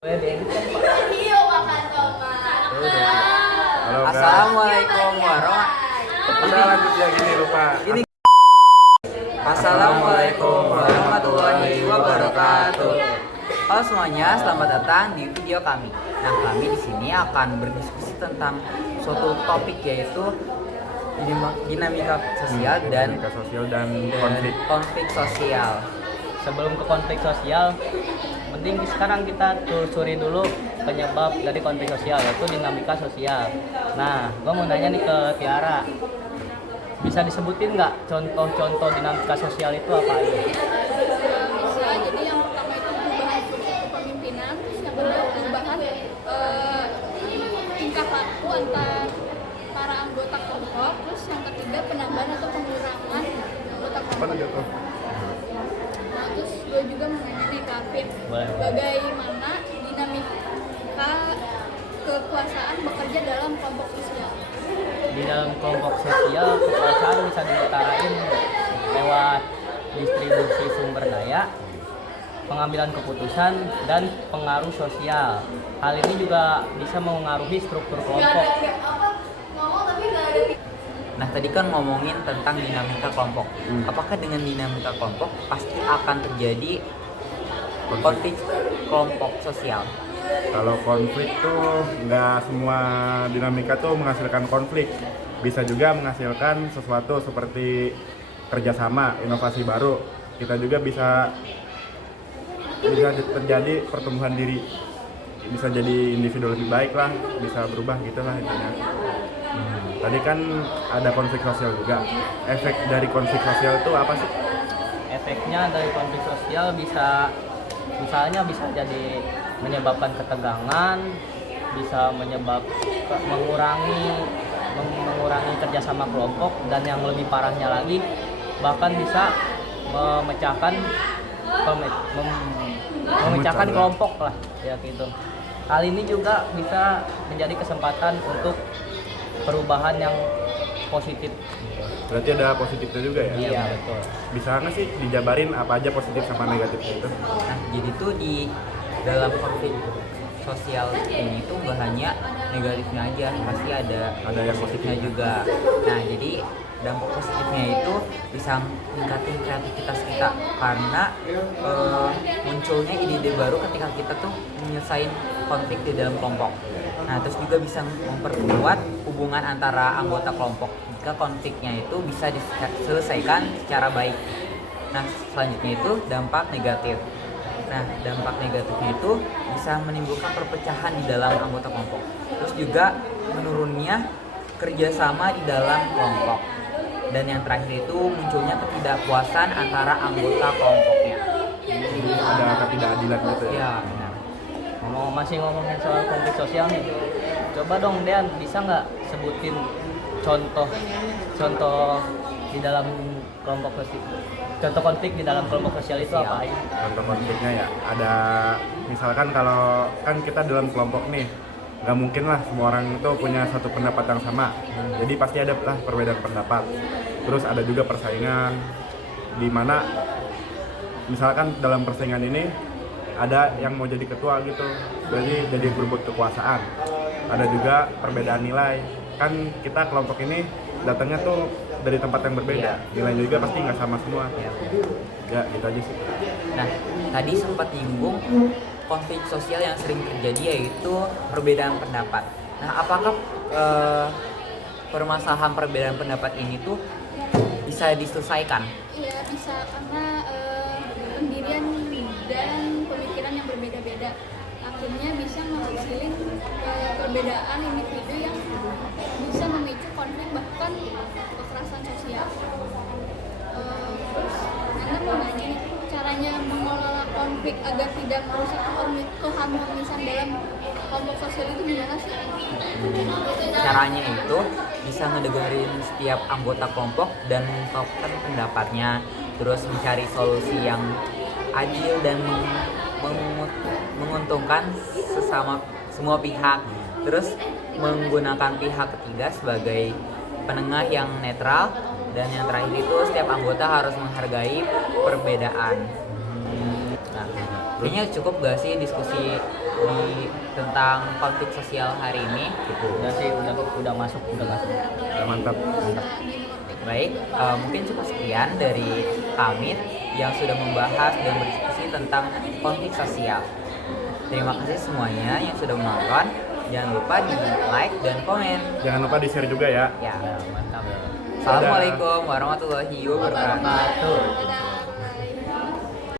Assalamualaikum warahmatullahi wabarakatuh. Halo semuanya, selamat datang di video kami. Nah, kami di sini akan berdiskusi tentang suatu topik, yaitu dinamika sosial dan konflik sosial. Sebelum ke konflik sosial, mending sekarang kita telusuri dulu penyebab dari konflik sosial, yaitu dinamika sosial. Nah, gue mau nanya nih ke Tiara, bisa disebutin nggak contoh-contoh dinamika sosial itu apa aja? Bisa. Jadi yang pertama itu perubahan fungsi kepemimpinan, terus yang kedua perubahan tingkah laku antar para anggota kelompok, terus yang ketiga penambahan atau pengurangan anggota kelompok. Nah, terus gue juga mau nanya nih ke Afif, bagaimana dinamika kekuasaan bekerja dalam kelompok sosial? Di dalam kelompok sosial, kekuasaan bisa diutarain lewat distribusi sumber daya, pengambilan keputusan, dan pengaruh sosial. Hal ini juga bisa mengaruhi struktur kelompok. Nah, tadi kan ngomongin tentang dinamika kelompok. Apakah dengan dinamika kelompok pasti akan terjadi konflik kelompok sosial? Kalau konflik tuh nggak semua dinamika tuh menghasilkan konflik, bisa juga menghasilkan sesuatu seperti kerjasama, inovasi baru. Kita juga bisa terjadi pertumbuhan diri, bisa jadi individu lebih baik lah, bisa berubah gitulah intinya. Tadi kan ada konflik sosial juga. Efek dari konflik sosial itu apa sih? Efeknya dari konflik sosial bisa jadi menyebabkan ketegangan, bisa mengurangi kerjasama kelompok, dan yang lebih parahnya lagi bahkan bisa memecahkan kelompok lah, ya gitu. Hal ini juga bisa menjadi kesempatan untuk perubahan yang positif. Berarti ada positifnya juga ya? Iya, betul. Bisa nggak sih dijabarin apa aja positif sama negatifnya itu? Nah, jadi tuh di dalam konflik sosial ini tuh gak hanya negatifnya aja, pasti ada yang positifnya juga. Nah, jadi dampak positifnya itu bisa meningkatkan kreativitas kita karena munculnya ide-ide baru ketika kita tuh menyelesaikan konflik di dalam kelompok. Nah, terus juga bisa memperkuat hubungan antara anggota kelompok jika konfliknya itu bisa diselesaikan secara baik. Nah, selanjutnya itu dampak negatif. Nah, dampak negatifnya itu bisa menimbulkan perpecahan di dalam anggota kelompok. Terus juga menurunnya kerjasama di dalam kelompok. Dan yang terakhir itu munculnya ketidakpuasan antara anggota kelompoknya. Jadi ada ketidakadilan gitu ya? Ya, benar. Masih ngomongin soal konflik sosial nih, coba dong Dean, bisa nggak sebutin contoh di dalam kelompok sosial, contoh konflik di dalam kelompok sosial itu apa aja? Contoh konfliknya ya, ada misalkan kalau kan kita dalam kelompok nih, nggak mungkin lah semua orang itu punya satu pendapat yang sama. Jadi pasti ada lah perbedaan pendapat. Terus ada juga persaingan, di mana misalkan dalam persaingan ini ada yang mau jadi ketua gitu, jadi berebut kekuasaan. Ada juga perbedaan nilai, kan kita kelompok ini datangnya tuh dari tempat yang berbeda, nilainya juga pasti nggak sama semua. Ya gitu aja sih. Nah, tadi sempat nyinggung konflik sosial yang sering terjadi, yaitu perbedaan pendapat. Nah, apakah permasalahan perbedaan pendapat ini tuh bisa diselesaikan? Iya, bisa, karena pendirian dan pemikiran yang berbeda-beda akhirnya bisa menghasilkan perbedaan individu yang bisa memicu konflik bahkan kekerasan sosial. Terus Anda mau nanya nih, caranya mengelola konflik agar tidak merusak keharmonisan dalam kelompok sosial itu gimana sih? Caranya itu bisa ngedengerin setiap anggota kelompok dan mengungkapkan pendapatnya, terus mencari solusi yang adil dan menguntungkan semua pihak, terus menggunakan pihak ketiga sebagai penengah yang netral, dan yang terakhir itu setiap anggota harus menghargai perbedaan. Nah, kayaknya cukup gak sih diskusi di tentang konflik sosial hari ini. Udah sih, udah masuk. Ya, mantap. Baik, mungkin cukup sekian dari kami yang sudah membahas dan berdiskusi tentang konflik sosial. Terima kasih semuanya yang sudah menonton. Jangan lupa di like dan komen. Jangan lupa di-share juga ya. Ya. Mantap. Assalamualaikum warahmatullahi wabarakatuh. Wabarakatuh. Dadah.